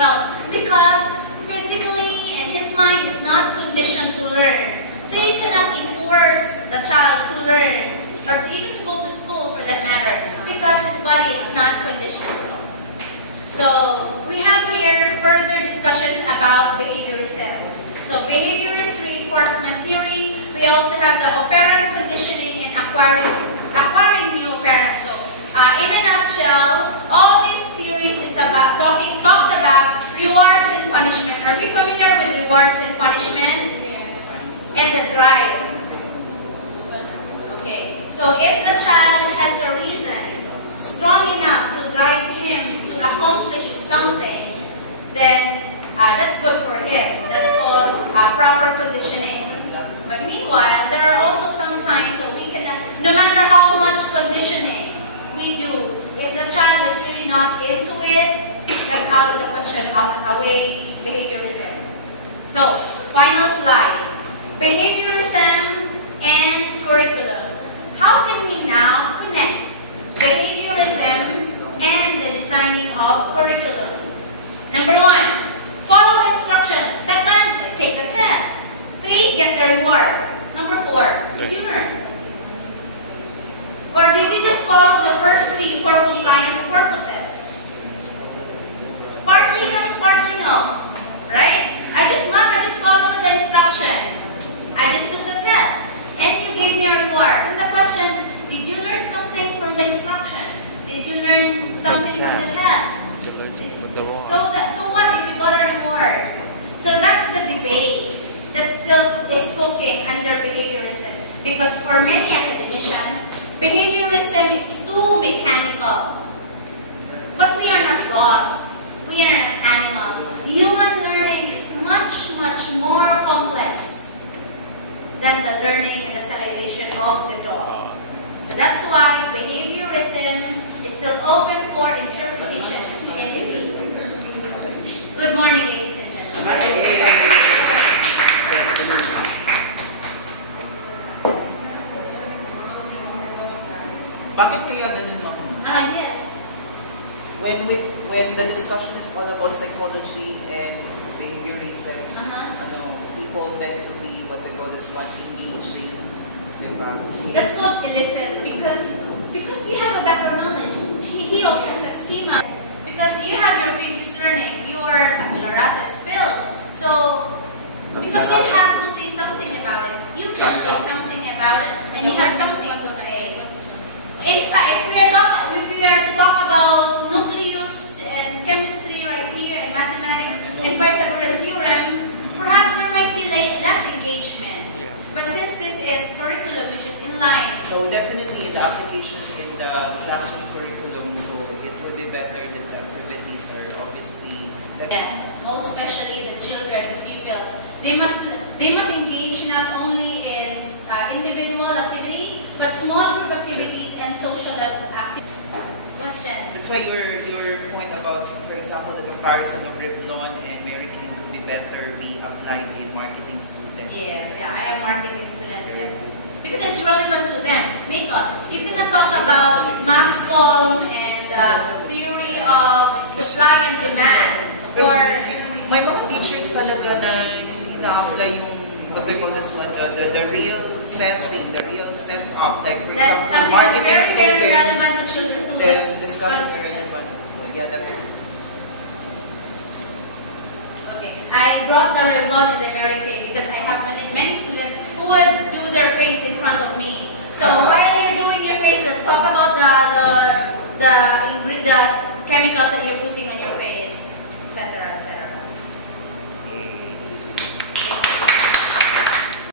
well because physically and his mind is not conditioned to learn. So you cannot enforce the child to learn or to even to go to school for that matter because his body is not conditioned. So we have here further discussion about behaviorism. So behaviorist reinforcement theory. We also have the operant conditioning and acquiring new operants. So in a nutshell, all these theories is about talks about rewards and punishment. Are you familiar with rewards and punishment? Yes. And the drive. Okay. So if the child has a reason strong enough to drive him to accomplish something, then that's good for him. That's called proper conditioning. But meanwhile, there are also some times that we cannot, no matter how much conditioning we do, if the child is really not into it, that's out of the question about away behaviorism. So, final slide. Behaviorism and curriculum. How can we now connect behaviorism and the designing of curriculum? Number 1, follow the instructions. Second, take the test. 3, get the reward. Number 4, did you learn? Or did you just follow the first 3 for compliance purposes? Partly yes, partly no. Right? I just followed the instruction. I just took the test. And you gave me a reward. And the question, did you learn something from the instruction? Did you learn something from the test? Did you learn something from the reward? So what if you got a reward? So that's the debate that still is cooking under behaviorism. Because for many academicians, behaviorism is too mechanical. But we are not dogs. We are not animals. Human learning is much, much more complex than the learning and the salivation of the dog. So that's why behaviorism is still open for interpretation and debate. Good morning, ladies and gentlemen. Bakit kaya ganun, ma'am? Yes. When the discussion is all about psychology and behaviorism, people tend to be what we call as what engaging, diba? That's not illicit because you have a background knowledge. He also has a schema. Because you have your previous learning, your tabula rasa is filled. So, because you have to say something about it. You can say something about it and you have something to say. In fact, if we are to talk about nucleus and chemistry right here and mathematics and Pythagorean theorem, perhaps there might be less engagement. But since this is curriculum which is in line. So definitely the application in the classroom curriculum, so it would be better that the activities are obviously... Yes, most especially the children, the pupils. They must engage not only in individual activity, but small group activities and social activities. Questions? That's why your point about, for example, the comparison of Revlon and Mary King could be better be applied in marketing students. Yes, yeah, I have marketing students. Because it's relevant to them. You cannot talk about mass comm and theory of supply and demand. Or may mga teachers talaga na hindi na-apply yung what they call this one, the real setting, the real setup. Like for example, marketing students, very relevant to children too. then discussing the relevant. Okay, I brought the Revlon and the Mary Kay because I have many students who would do their face in front of me. So while you're doing your face, let's talk about the chemicals that you